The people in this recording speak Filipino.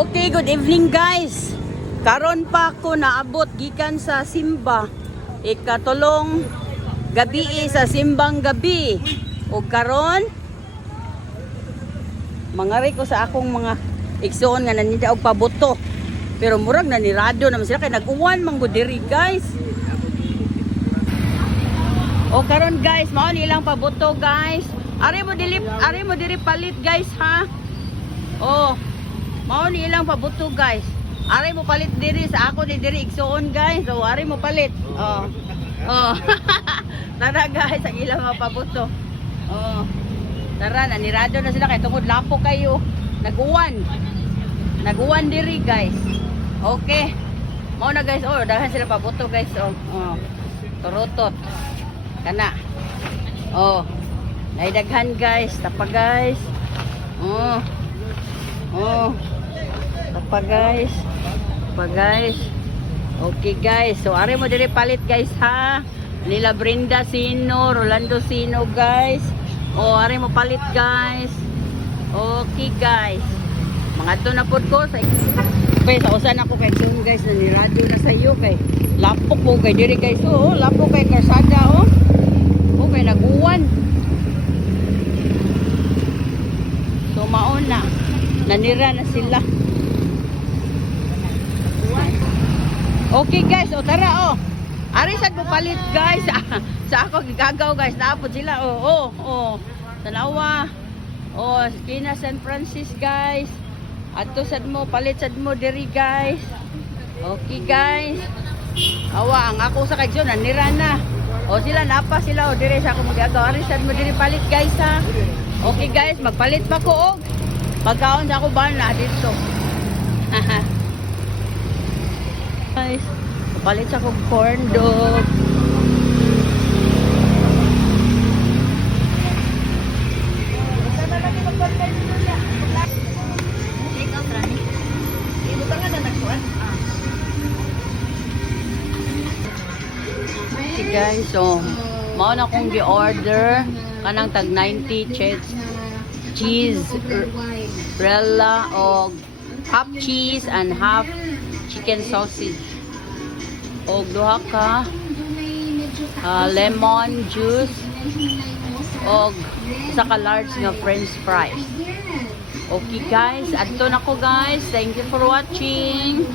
Okay, good evening guys. Karon pa ako naabot gikan sa simba. Ikatulong gabi sa simbang gabi. O karon mangari ko sa akong mga igsoon nga nanida og pabuto. Pero murag na ni radio naman sila kay nag-uwan man gud diri guys. O karon guys, mao ni ilang pabuto guys. Ari mo dili palit guys ha. Oh, mao ni ilang pabuto guys. Ari mo palit diri sa ako ni diri igsoon guys. So ari mo palit. Oh. Oh. Tara guys, ang ilang mga pabuto. Oh. Tara, nanirado na sila kay tungod lapo kayo. Naguwan diri guys. Okay. Mao na guys, oh, daghan sila pabuto guys. Oh. Oh. Turutot. Kana. Oh. Naidaghan guys, tapa guys. Oh. Oh. Tapa guys. Tapa guys. Okay guys. So are mo diri palit guys ha. Nila Brenda Sino, Rolando Sino guys. Oh, are mo palit guys. Okay guys. Mga to na pod ko sa sa usan ako kay soon guys na nirado na sa iyo kay lapok po kay diri guys. Oh, lapok kay karsada oh. Okay, naguwan. So maon na. Nanira na sila. Okay guys, o tara oh. Ari sad mo palit guys. Sa ako gigagaw guys, naapod sila. Oh. Tanawa. Oh, Pina San Francisco guys. Ato sad mo palit sad mo diri guys. Okay guys. Awa ang ako sa kagyo nanira na. O sila napa sila o diri sa ako magagaw. Ari sad mo diri palit guys ha. Okay guys, magpalit pa ko og pagkaon sa ako ba na dito. Guys, palit sa akong corn dog. Okay guys, so mao na akong gi-order kanang tag 90 cheese rella o half cheese and half chicken sausage o duha ka lemon juice o isa ka large nga french fries. Okay guys, adto na ko guys, thank you for watching.